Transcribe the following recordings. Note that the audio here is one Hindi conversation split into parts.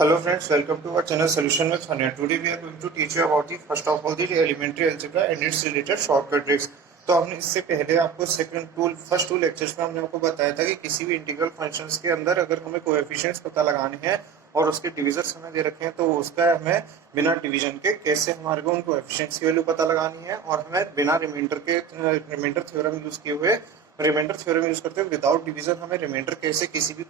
Hello friends, welcome to our channel Solution with Fania. Today we are going to teach you about the first of all the elementary algebra and its related shortcut tricks. तो हमने इससे पहले आपको फर्स्ट टू लेक्चर्स में हमने आपको बताया था कि किसी भी इंटीग्रल फंक्शंस के अंदर अगर हमें कोएफिशिएंट्स पता लगाने हैं और उसके डिविजर्स हमें दे रखे हैं तो उसका हमें बिना डिवीजन के कैसे हमारे को उन कोएफिशिएंट्स की वैल्यू पता लगानी है और हमें बिना रिमाइंडर थ्योरम यूज किए हुए रिमाइंडर थ्योरम यूज करते हुए विदाउट डिवीजन हमें रिमाइंडर कैसे किसी भी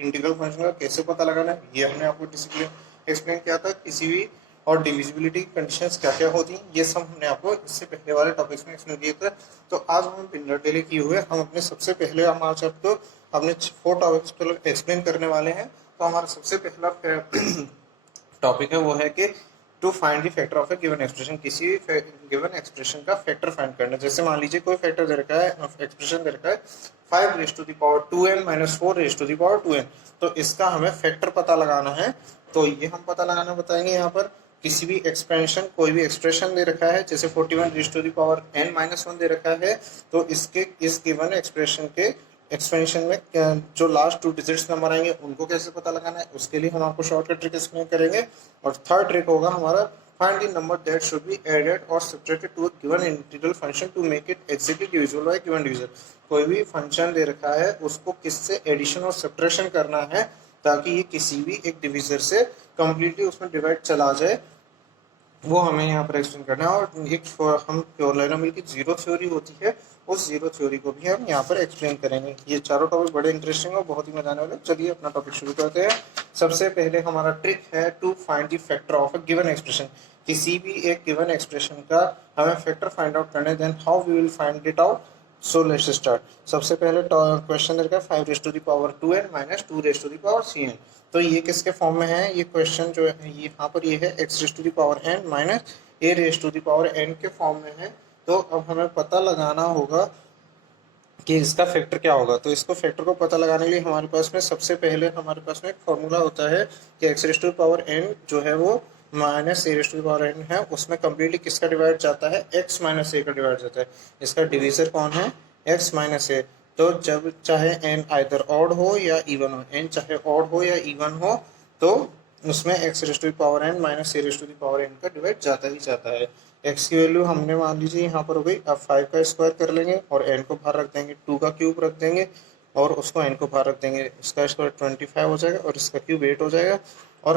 इंटीग्रल फंक्शन का कैसे पता लगाना है ये हमने आपको डिसिप्लिन एक्सप्लेन किया था। किसी भी और डिविजिबिलिटी कंडीशंस क्या क्या होती हैं ये सब हमने आपको इससे पहले वाले टॉपिक्स में एक्सप्लेन किए थे। तो आज हम बिना डिले किए हुए हम अपने सबसे पहले हम आज आपको अपने 4 टॉपिक्स को एक्सप्लेन करने वाले हैं। तो हमारा सबसे पहला टॉपिक है वो है कि to find the factor of a given expression, किसी भी गिवन एक्सप्रेशन का फैक्टर फाइंड करना। जैसे मान लीजिए कोई फैक्टर दे रखा है, एक्सप्रेशन दे रखा है 5 raise to the power 2n minus 4 raise to the power 2n, तो इसका हमें फैक्टर पता लगाना है। तो ये हम पता लगाना बताएंगे। यहाँ पर किसी भी एक्सपेंशन कोई भी एक्सप्रेशन दे रखा है, जैसे 41 raise to the power n minus 1 दे रखा है, तो इसके इस गिवन एक्सप्रेशन के एक्सपेंशन में जो लास्ट 2 डिजिट्स नंबर आएंगे उनको कैसे पता लगाना है, उसके लिए हम आपको शॉर्टकट ट्रिक एक्सप्लेन करेंगे। और थर्ड ट्रिक होगा हमारा find the number that should be added और subtracted to a given integral function to make it exactly divisible by given divisor. कोई भी फंक्शन दे रखा है उसको किससे एडिशन और सब्ट्रैक्शन करना है ताकि ये किसी भी एक डिविजर से कंप्लीटली उसमें डिवाइड चला जाए, वो हमें यहाँ पर एक्सप्लेन करना है। और एक हम पॉलिनोमियल की जीरो थ्योरी होती है, उस जीरो थ्योरी को भी हम यहाँ पर एक्सप्लेन करेंगे। ये चारों टॉपिक बड़े इंटरेस्टिंग और बहुत ही मजा आने वाले। चलिए अपना टॉपिक शुरू करते हैं। सबसे पहले हमारा ट्रिक है to find the factor of a given expression. किसी भी एक गिवन एक्सप्रेशन का हमें फैक्टर फाइंड आउट करना है, then how we will find it out. So let's start. सबसे पहले क्वेश्चन है 5 raise to the power 2n minus 2 raise to the power 3n। तो ये किसके फॉर्म में है? ये क्वेश्चन जो है यहाँ पर ये है x raise to the power n minus a raise to the power n के फॉर्म में है। तो अब हमें पता लगाना होगा कि इसका फैक्टर क्या होगा। तो इसको फैक्टर को पता लगाने के लिए हमारे पास में सबसे पहले हमारे पास में एक फॉर्मूला होता है कि x raise to the power n जो है वो minus a raise to the power n है, उसमें कम्प्लीटली किसका डिवाइड जाता है? x माइनस a का डिवाइड जाता है। इसका डिविजर कौन है? x minus a। तो जब चाहे n आइदर ऑड हो या इवन हो, n चाहे ऑड हो या इवन हो, तो उसमें x raise to the power n minus a raise to the power n का डिवाइड जाता ही जाता है। x की वैल्यू हमने मान लीजिए यहाँ पर हो गई। अब 5 का स्क्वायर कर लेंगे और n को बाहर रख देंगे, 2 का क्यूब रख देंगे और उसको n को बाहर रख देंगे। इसका स्क्वायर 25 हो जाएगा और इसका क्यूब 8 हो जाएगा। और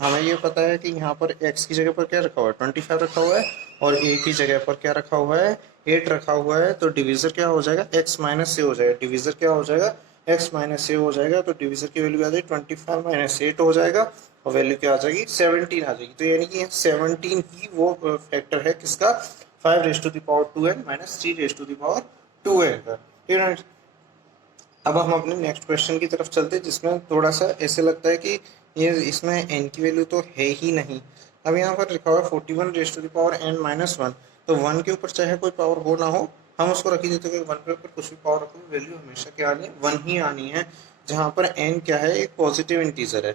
हमें ये पता है कि यहाँ पर x की जगह पर क्या रखा हुआ है? 25 रखा हुआ है और a की जगह पर क्या रखा हुआ है? 8 रखा हुआ है। तो डिविजर क्या हो जाएगा? x माइनस a हो जाएगा। डिविजर क्या हो जाएगा? x माइनस a हो जाएगा। तो डिविजर की वैल्यू आ जाएगी 25 माइनस 8 हो जाएगा और वैल्यू क्या आ जाएगी? 17 आ जाएगी। तो यानी कि 17 ही वो फैक्टर है किसका? 5 raise to the power 2n minus 3 raise to the power 2n का। ठीक है। अब हम अपने नेक्स्ट क्वेश्चन की तरफ चलते हैं जिसमें थोड़ा सा ऐसे लगता है कि ये इसमें n की वैल्यू तो है ही नहीं। अब यहाँ पर लिखा हुआ है 41 raise to the power n minus 1। तो 1 के ऊपर चाहे कोई पावर हो ना हो, हम उसको रख ही देते हैं। 1 के ऊपर कुछ भी पावर रखो, वैल्यू हमेशा क्या आनी है? 1 ही आनी है। जहाँ पर n क्या है? एक पॉजिटिव इंटीजर है।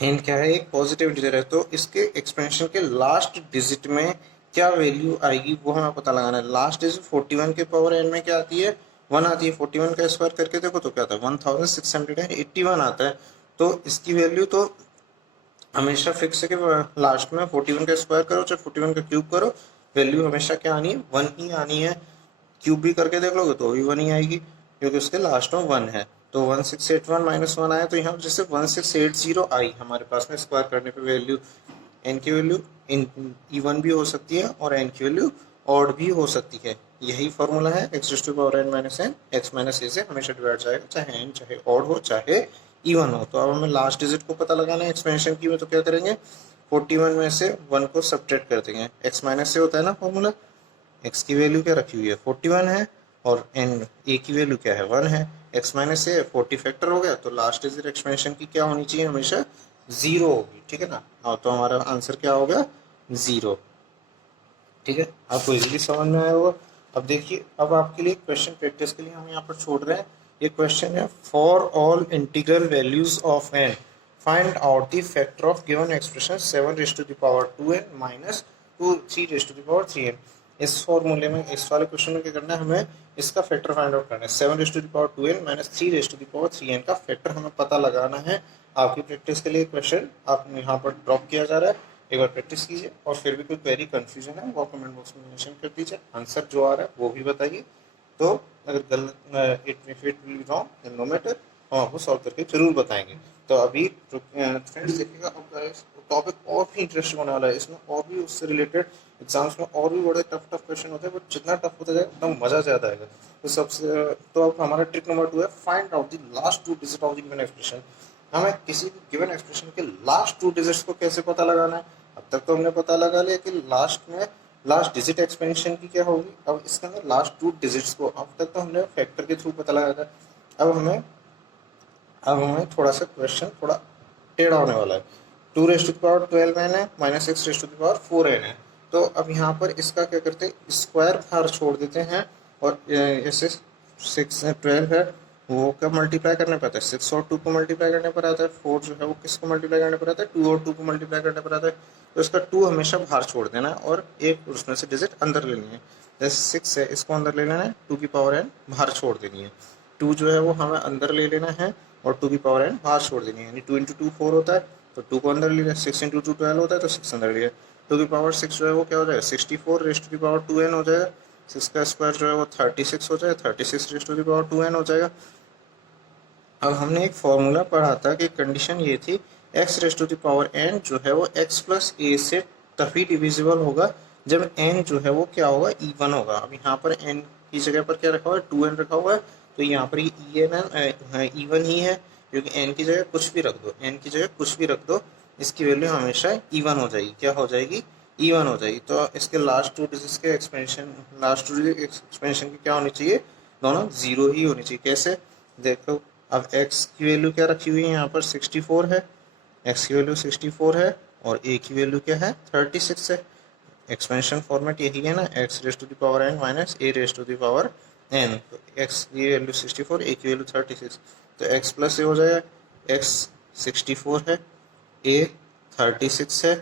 n क्या है? एक पॉजिटिव इंटीजर है। तो इसके एक्सपेंशन के लास्ट डिजिट में क्या वैल्यू आएगी वो हमें पता लगाना है। लास्ट डिजिट 41 के पावर n में क्या आती है? 1 आती है। 41 का स्क्वायर करके देखो तो क्या आता है? 1681 आता है। तो इसकी वैल्यू तो हमेशा फिक्स है कि लास्ट में 41 का स्क्वायर करो चाहे 41 का क्यूब करो, वैल्यू हमेशा क्या आनी है? 1 ही आनी है। क्यूब भी करके देख लोगे तो भी 1 ही आएगी क्योंकि उसके लास्ट में 1 है। तो 1681 माइनस 1 आया, तो यहाँ जैसे 1680 आई हमारे पास में स्क्वायर करने पे वैल्यू। n की वैल्यू इवन भी हो सकती है और n की वैल्यू ऑड भी हो सकती है। यही फॉर्मूला है x raise to the power n minus n, x minus a से हमेशा डिवाइड जाएगा, चाहे n चाहे ऑड हो चाहे इवन हो। तो अब हमें लास्ट डिजिट को पता लगाना है एक्सपेंशन की में। तो क्या करेंगे? 41 में से 1 को सब्ट्रैक्ट कर देंगे। x माइनस से होता है ना फॉर्मूला। x की वैल्यू क्या रखी हुई है? 41 है और n a की वैल्यू क्या है? 1 है। x माइनस ए 40 फैक्टर हो गया, तो लास्ट डिजिट एक्सपेंशन की क्या होनी चाहिए? हमेशा 0 होगी। ठीक है ना। हाँ, तो हमारा आंसर क्या हो गया? 0। ठीक है, आपको इजीली समझ में आया होगा। अब देखिए, अब आपके लिए क्वेश्चन प्रैक्टिस के लिए हम यहाँ पर छोड़ रहे हैं। ये क्वेश्चन है for all integral values of n find out the factor of given expression 7 raise to the power 2n minus 3 raise to the power 3n। इस फॉर्मूले में, इस वाले क्वेश्चन में क्या करना है? हमें इसका फैक्टर फाइंड आउट करना है। 7 raise to the power 2n minus 3 raise to the power 3n का फैक्टर हमें पता लगाना है। आपकी प्रैक्टिस के लिए क्वेश्चन आप यहाँ पर ड्रॉप किया जा रहा है, एक बार प्रैक्टिस कीजिए और फिर भी कोई क्वेरी कंफ्यूजन है वो कमेंट बॉक्स में मेंशन कर दीजिए, आंसर जो आ रहा है वो भी बताइए। तो अगर गलत it will be wrong no matter, हम आपको सॉल्व करके जरूर बताएंगे। तो अभी फ्रेंड्स देखिएगा, अब टॉपिक और भी इंटरेस्टिंग होने वाला है, इसमें और भी उससे रिलेटेड एग्जाम्स में और भी बड़े टफ टफ क्वेश्चन होते हैं, बट जितना टफ होता जाएगा उतना मजा ज्यादा आएगा। तो सबसे तो अब हमारा ट्रिक नंबर 2 है, find out the last two digit of the given expression. हमें किसी भी गिवन एक्सप्रेशन के लास्ट टू डिजिट्स को कैसे पता लगाना है। अब तक तो हमने पता लगा लिया कि लास्ट में लास्ट डिजिट एक्सपेंशन की क्या होगी, अब इसके अंदर लास्ट टू डिजिट्स को अब तक तो हमने फैक्टर के थ्रू पता लगाया था। अब हमें थोड़ा सा क्वेश्चन थोड़ा टेढ़ा होने वाला है। 2⁴12n है माइनस x⁴4n है। तो अब यहाँ पर इसका क्या करते हैं, स्क्वायर बाहर छोड़ देते हैं और ऐसे 12 है वो क्या मल्टीप्लाई करने पर आता है, 6 और 2 को मल्टीप्लाई करने पर आता है, 4 जो है वो किसको मल्टीप्लाई करने पर आता है, 2 और 2 को मल्टीप्लाई करने पर आता है। तो इसका 2 हमेशा बाहर छोड़ देना है और एक उसमें से डिजिट अंदर लेनी है। जैसे 6 है इसको अंदर ले लेना है, 2 की पावर n बाहर छोड़ देनी है। 2 जो है वो हमें अंदर ले लेना है और 2 की पावर n बाहर छोड़ देनी है, यानी 2 × 2 4 होता है तो 2 को अंदर ले लिया, 6 × 2 12 होता है तो 6 अंदर लिया, 2 की पावर 6 जो है वो क्या हो जाएगा 64 rest to the power 2n हो जाएगा, 6 का स्क्वायर जो है वो 36 हो जाएगा, 36 rest to the power 2n हो जाएगा। अब हमने एक फॉर्मूला पढ़ा था कि कंडीशन ये थी x raise to the power n जो है वो x प्लस a से तभी डिविजिबल होगा जब n जो है वो क्या होगा इवन होगा। अब यहाँ पर n की जगह पर क्या रखा हुआ है 2n रखा हुआ है, तो यहाँ पर ये इवन ही है क्योंकि n की जगह कुछ भी रख दो, n की जगह कुछ भी रख दो इसकी वैल्यू हमेशा इवन हो जाएगी, क्या हो जाएगी इवन हो जाएगी। तो इसके लास्ट टू डिजिट्स के एक्सपेंशन की क्या होनी चाहिए, दोनों जीरो ही होनी चाहिए। कैसे देखो, अब x की वैल्यू क्या रखी हुई है यहाँ पर 64 है, x की वैल्यू 64 है और a की वैल्यू क्या है 36 है। एक्सपेंशन फॉर्मेट यही है ना, x raise to the power n minus a raise to the power n। तो x की वैल्यू 64, a की वैल्यू 36, तो x प्लस a हो जाएगा, x 64 है, a 36 है,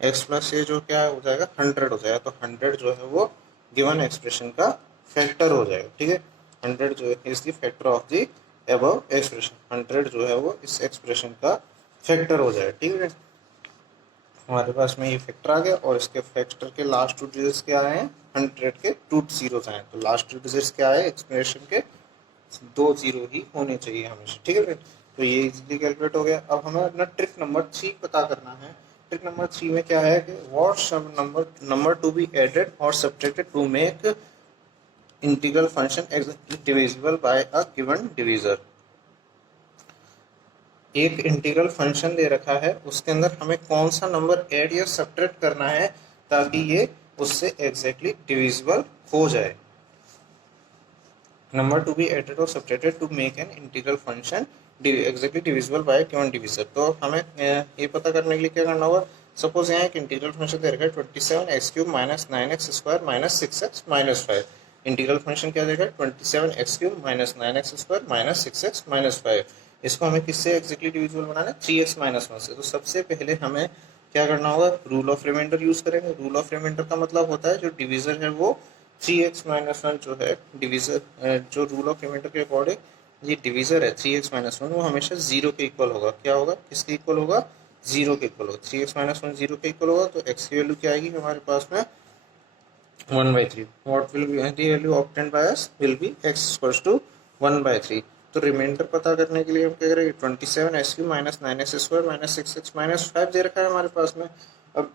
x प्लस a जो क्या हो जाएगा 100 हो जाएगा। तो 100 जो है वो गिवन एक्सप्रेशन का फैक्टर हो जाएगा, ठीक है। 100 जो है is the factor of the above expression, 100 जो है वो इस एक्सप्रेशन का फैक्टर हो जाएगा, ठीक है। हमारे पास में ये फैक्टर आ गया और इसके फैक्टर के लास्ट टू डिजिट्स क्या आए हैं 100 के 2 जीरोस आए, तो लास्ट टू डिजिट्स क्या आए एक्सप्रेशन के 2 जीरो ही होने चाहिए हमेशा, ठीक है। तो ये इजीली कैलकुलेट हो गया। अब हमें अपना ट्रिक नंबर 3 पता करना है। ट्रिक नंबर 3 में क्या है कि व्हाट सब नंबर टू बी एडेड और subtracted to make integral function exactly divisible by a given divisor। एक इंटीग्रल फंक्शन दे रखा है, उसके अंदर हमें कौन सा नंबर ऐड या सब्ट्रैक्ट करना है ताकि ये उससे एग्जैक्टली डिविजिबल हो जाए। नंबर टू बी एडेड और subtracted to make an integral function exactly divisible by given divisor. तो हमें ये पता करने के लिए क्या करना होगा, सपोज यहाँ एक इंटीग्रल फंक्शन दे रखा है 27x³ minus 9x² minus 6x minus 5। Integral function क्या देगा 27x³ minus 9x² minus 6x minus 5। इसको हमें किससे एग्जैक्टली डिविजिबल बनाना है 3x माइनस 1 से। तो सबसे पहले हमें क्या करना होगा, रूल ऑफ रिमाइंडर यूज करेंगे। रूल ऑफ रिमाइंडर का मतलब होता है जो डिविजर है वो 3x माइनस 1 जो है डिविजर, जो रूल ऑफ रिमाइंडर के अकॉर्डिंग ये डिविजर है 3x माइनस 1 वो हमेशा जीरो के इक्वल होगा। क्या होगा, किसके इक्वल होगा, जीरो के इक्वल होगा। 3x माइनस 1 जीरो के इक्वल होगा, तो x की वैल्यू क्या आएगी हमारे पास में 1/3। What will be the value obtained by us will be x equals to 1/3। तो रिमाइंडर पता करने के लिए हम क्या करेंगे 27x³ minus 9x² minus 6x minus 5 दे रखा है हमारे पास में। अब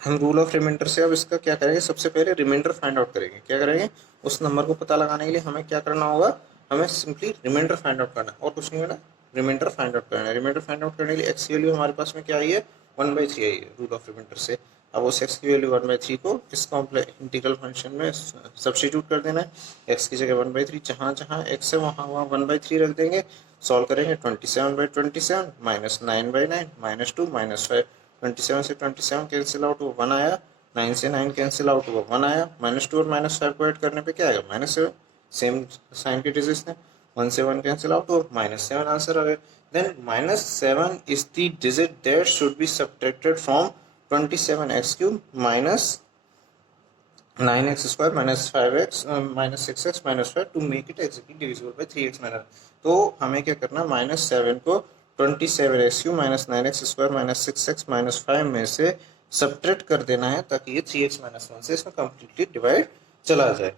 हम रूल ऑफ रिमाइंडर से अब इसका क्या करेंगे, सबसे पहले रिमाइंडर फाइंड आउट करेंगे। क्या करेंगे, उस नंबर को पता लगाने के लिए हमें क्या करना होगा, हमें सिंपली रिमाइंडर फाइंड आउट करना है और कुछ नहीं करना, रिमाइंडर फाइंड आउट करना है। रिमाइंडर फाइंड आउट करने के लिए एक्स की वैल्यू हमारे पास में क्या आई है 1/3 आई है रूल ऑफ रिमाइंडर से। अब उस एक्स की वैल्यू 1/3 को इस कॉम्प्लेक्स इंटीग्रल फंक्शन में सब्स्टिट्यूट कर देना है। एक्स की जगह 1/3, जहाँ जहाँ एक्स है वहाँ वहाँ 1/3 रख देंगे। सॉल्व करेंगे 27/27 माइनस 9/9 माइनस 2 माइनस 5। 27 से 27 कैंसिल आउट हुआ 1 आया, 9 से 9 कैंसिल आउट हुआ 1 आया, -2 और -5 को ऐड करने पे क्या आएगा -7। सेम साइन के डिजिट्स हैं, 1 से 1 कैंसिल आउट हुआ -7 आंसर आ गया। Then -7 is the digit that should be subtracted from 27x³ minus 9x² minus 5x minus 6x minus 5 to make it exactly divisible by 3x minus. तो हमें क्या करना, -7 को 27x³ minus 9x² minus 6x minus 5 में से सब्ट्रैक्ट कर देना है ताकि ये 3x माइनस 1 से इसमें कम्प्लीटली डिवाइड चला जाए।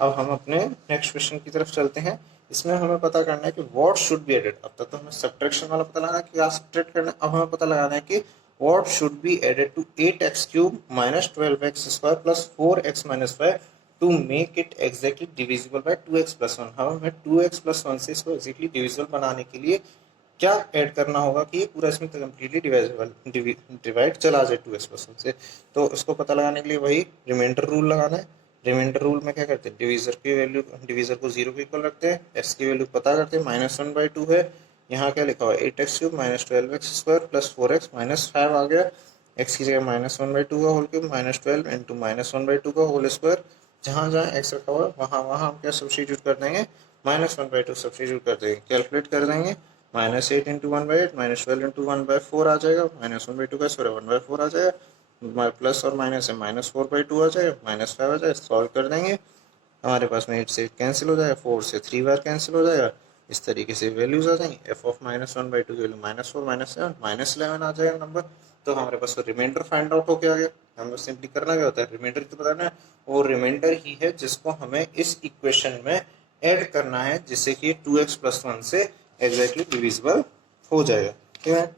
अब हम अपने नेक्स्ट क्वेश्चन की तरफ चलते हैं। इसमें हमें पता करना है कि व्हाट शुड बी एडेड। अब तक तो हमें सब्ट्रैक्शन वाला पता लगाना है कि क्या सब्ट्रैक्ट करना है। अब हमें पता लगाना है कि what should be added to 8x³ minus 12x² plus 4x minus 5 to make it exactly divisible by 2x plus 1। हमें 2x प्लस 1 से इसको एग्जैक्टली डिविजिबल बनाने के लिए क्या ऐड करना होगा कि ये पूरा इसमें कम्प्लीटली डिवाइड चला जाए 2x प्लस 1 से। तो इसको पता लगाने के लिए वही रिमाइंडर रूल लगाना है। रिमाइंडर रूल में क्या करते हैं, डिवीजर को 0 के इक्वल रखते हैं, एक्स की वैल्यू पता करते हैं, -1/2 है। यहाँ क्या लिखा हुआ है, 8x³ minus 12x² plus 4x minus 5 आ गया। एक्स की जगह -1/2 का होल क्यूब माइनस 12 इंटू -1/2 का होल स्क्वायर। जहाँ जहाँ एक्स रखा हुआ है वहाँ वहाँ हम क्या सब्स्टिट्यूट कर देंगे, -1/2 सब्स्टिट्यूट कर देंगे, कैलकुलेट कर देंगे। -8 इंटू 1/8 -12 इंटू 1/4 आ जाएगा, -1/2 का स्क्वायर 1/4 आ जाएगा, प्लस और माइनस है -4/2 आ जाएगा, -5 आ जाएगा। सॉल्व कर देंगे, हमारे पास में 8 से 8 कैंसिल हो जाएगा, 4 से 3 बार कैंसिल हो जाएगा। इस तरीके से वैल्यूज आ जाएंगी। एफ ऑफ -1/2 की वैल्यू -4 -7 -11 आ जाएगा नंबर। तो हमारे पास रिमाइंडर फाइंड आउट हो गया। हमें सिंपली करना क्या होता है, रिमाइंडर तो बताना है, वो रिमाइंडर ही है जिसको हमें इस इक्वेशन में ऐड करना है, जिससे कि 2x प्लस 1 से एग्जैक्टली डिविजिबल हो जाएगा। ठीक है,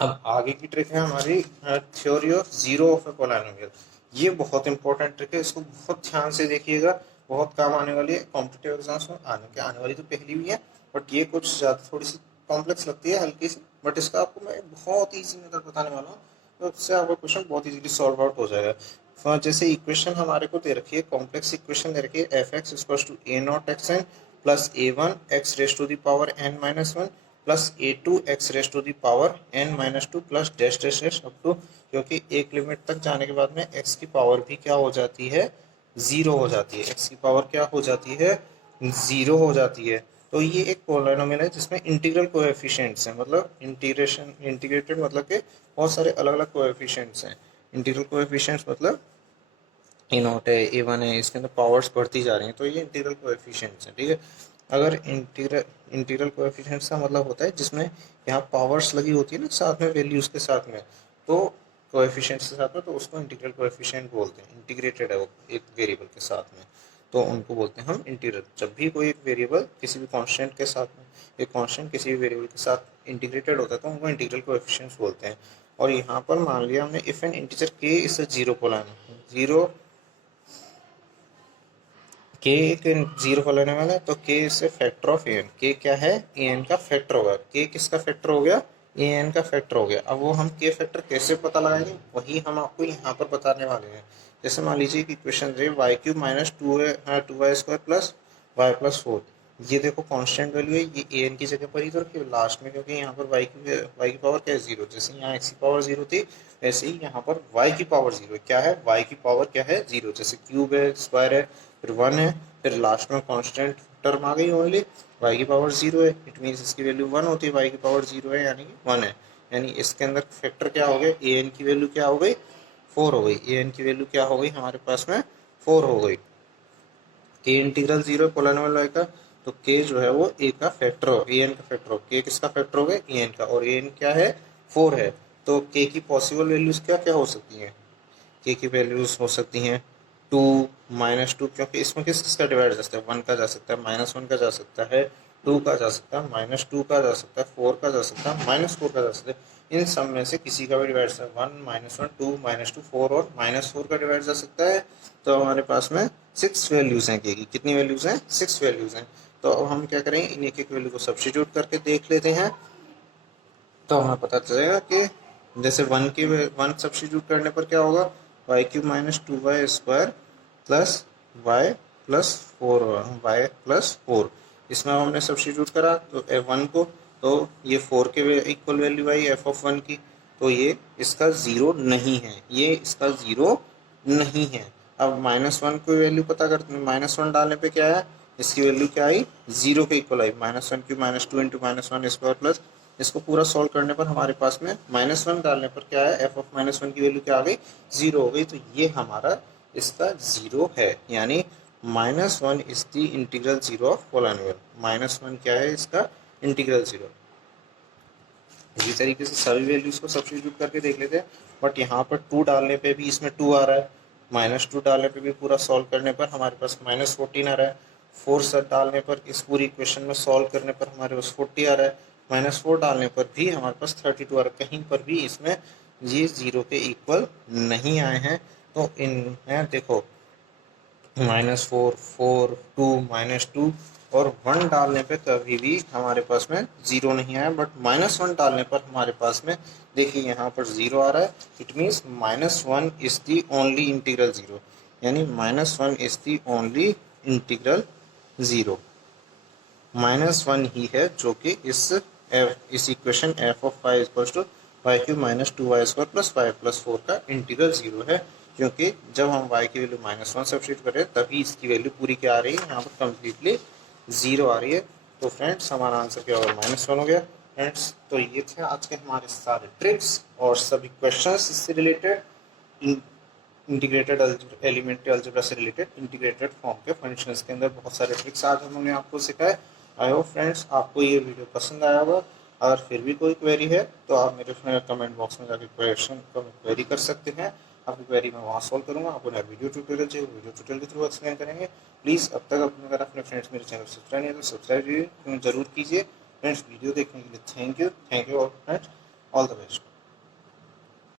अब आगे की ट्रिक है हमारी theory of zero of a polynomial. ये बहुत इंपॉर्टेंट ट्रिक है, इसको बहुत ध्यान से देखिएगा, बहुत काम आने वाली है कॉम्पिटिटिव एग्जाम्स में। आने वाली तो पहली भी है, बट ये कुछ ज़्यादा थोड़ी सी कॉम्प्लेक्स लगती है, हल्की सी, बट इसका आपको मैं बहुत ईजी मेथड बताने वाला हूँ, तो उससे आपका क्वेश्चन बहुत इजीली सॉल्व आउट हो जाएगा। जैसे इक्वेशन हमारे को दे रखी है, कॉम्प्लेक्स इक्वेशन दे रखी है, f(x) = a0xn plus a1 x raise to the power n minus 1 plus a2 x raise to the power n minus 2 plus dash dash dash up to, क्योंकि एक लिमिट तक जाने के बाद में x की पावर भी क्या हो जाती है, 0 हो जाती है। x की पावर क्या हो जाती है, 0 हो जाती है। तो ये एक पॉलिनोमियल है जिसमें इंटीग्रल कोएफिशिएंट्स हैं, मतलब इंटीग्रेटेड मतलब के बहुत सारे अलग अलग कोएफिशिएंट्स हैं। इंटीग्रल कोएफिशिएंट्स मतलब a0 है, a1 है, इसके अंदर पावर्स बढ़ती जा रही हैं, तो ये इंटीग्रल कोएफिशिएंट्स हैं। ठीक है, अगर इंटीग्रल कोएफिशिएंट्स का मतलब होता है जिसमें यहाँ पावर्स लगी होती है ना साथ में, वैल्यूज के साथ में, तो कोएफिशिएंट्स के साथ में, तो उसको इंटीग्रल कोएफिशिएंट बोलते हैं। इंटीग्रेटेड है वो एक वेरिएबल के साथ में, तो उनको बोलते हैं हम इंटीग्रल। जब भी कोई एक वेरिएबल किसी भी कांस्टेंट के साथ में, एक कांस्टेंट किसी भी वेरिएबल के साथ इंटीग्रेटेड होता है, तो उनको इंटीग्रल कोएफिशिएंट्स बोलते हैं। और यहाँ पर मान लिया हमने, if N integer k is a zero polynomial, k एक जीरो पॉलिनोमियल है, तो k is a factor of an। k क्या है, an का फैक्टर होगा। k किसका फैक्टर हो गया, an का फैक्टर हो गया। अब वो हम k फैक्टर कैसे पता लगाएंगे, वही हम आपको यहाँ पर बताने वाले हैं। जैसे मान लीजिए कि क्वेश्चन है y³ minus 2y² plus y plus 4। ये देखो कांस्टेंट वैल्यू है, ये an की जगह पर ही तो रखी है लास्ट में, क्योंकि यहाँ पर y की पावर क्या है, 0। जैसे यहाँ x की पावर 0 थी, वैसे ही यहाँ पर y की पावर 0 क्या है, y की पावर क्या है, 0। जैसे क्यूब है, स्क्वायर है, फिर 1 है, फिर लास्ट में कांस्टेंट टर्म आ गई ओनली, y की पावर 0 है, इट मीन्स इसकी वैल्यू 1 होती है, y की पावर 0 है यानी कि 1 है। यानी इसके अंदर फैक्टर क्या हो गया, an की वैल्यू क्या हो गई, 4 हो गई। an की वैल्यू क्या हो गई हमारे पास में, 4 हो गई। k इंटीग्रल 0 पॉलिनोमियल y का, तो k जो है वो a का फैक्टर हो, an का फैक्टर हो। k किसका फैक्टर हो गया, an का, और an क्या है, 4 है। तो k की पॉसिबल वैल्यूज क्या क्या हो सकती हैं, k की वैल्यूज हो सकती हैं 2 -2, क्योंकि इसमें किस किसका डिवाइड जा सकता है, 1 का जा सकता है, -1 का जा सकता है, 2 का जा सकता है, -2 का जा सकता है, 4 का जा सकता है, -4 का जा सकता है। इन सब में से किसी का भी डिवाइड जा सकता है, 1 -1 2 -2 4 और -4 का डिवाइड जा सकता है। तो हमारे पास में 6 वैल्यूज हैं k की। कितनी वैल्यूज हैं, 6 वैल्यूज हैं। तो अब हम क्या करेंगे, इन एक एक वैल्यू को सब्स्टिट्यूट करके देख लेते हैं, तो हमें पता चलेगा कि जैसे 1 सब्स्टिट्यूट करने पर क्या होगा, y³ minus 2y² plus y plus 4। इसमें हमने सब्स्टिट्यूट करा तो f1 को, तो ये 4 के इक्वल वैल्यू आई f(1) की, तो ये इसका 0 नहीं है, ये इसका 0 नहीं है। अब -1 की वैल्यू पता करते हैं, -1 डालने पे क्या है, इसकी वैल्यू क्या आई, 0 के इक्वल आई, -1³ -2 इंटू -1² प्लस इसको पूरा सॉल्व करने पर हमारे पास में -1 डालने पर क्या है, एफ ऑफ -1 की वैल्यू क्या आ गई, 0 हो गई। तो ये हमारा इसका 0 है, यानी -1 is the integral 0 of polynomial. -1 क्या है इसका इंटीग्रल 0। इसी तरीके से सभी वैल्यूज को सब्स्टिट्यूट करके देख लेते हैं। बट यहाँ पर 2 डालने पे भी इसमें 2 आ रहा है, -2 डालने पे भी पूरा सॉल्व करने पर हमारे पास -14 आ रहा है, 4 सब डालने पर इस पूरी इक्वेशन में सॉल्व करने पर हमारे पास 40 आ रहा है, -4 डालने पर भी हमारे पास 32 आ रहा है। कहीं पर भी इसमें ये 0 के इक्वल नहीं आए हैं। तो इनमें देखो -4, 4, 2, -2 और 1 डालने पे कभी भी हमारे पास में 0 नहीं आया। बट -1 डालने पर हमारे पास में देखिए यहाँ पर 0 आ रहा है। It means -1 is the only integral 0, यानी -1 इज दी ओनली इंटीग्रल 0। -1 ही है जो कि इस equation f of y equals to y Q minus 2y² plus 5+4 का इंटीग्रल 0 है। क्योंकि जब हम y की वैल्यू -1 सब्स्टिट्यूट करें तभी इसकी वैल्यू पूरी क्या आ रही है, यहाँ पर कम्प्लीटली 0 आ रही है। तो फ्रेंड्स हमारा आंसर क्या होगा, -1 हो गया। फ्रेंड्स तो ये थे आज के हमारे सारे ट्रिक्स और सभी क्वेश्चंस इससे रिलेटेड, इंटीग्रेटेड एलिमेंट्री अलजेब्रा से रिलेटेड इंटीग्रेटेड फॉर्म के फंक्शंस के अंदर बहुत सारे ट्रिक्स आज हमने आपको सिखाए। आई होप फ्रेंड्स आपको ये वीडियो पसंद आया होगा। अगर फिर भी कोई क्वेरी है तो आप मेरे कमेंट बॉक्स में जाकर क्वेरी कर सकते हैं। आपकी क्वेरी मैं वहाँ सॉल्व करूँगा। आपको नया वीडियो ट्यूटोरियल चाहिए, वीडियो ट्यूटोरियल के थ्रू एक्सप्लेन करेंगे। प्लीज़ अब तक अगर अपने फ्रेंड्स मेरे चैनल सब्सक्राइब नहीं है तो सब्सक्राइब जरूर कीजिए। फ्रेंड्स वीडियो देखने के लिए थैंक यू और फ्रेंड्स ऑल द बेस्ट।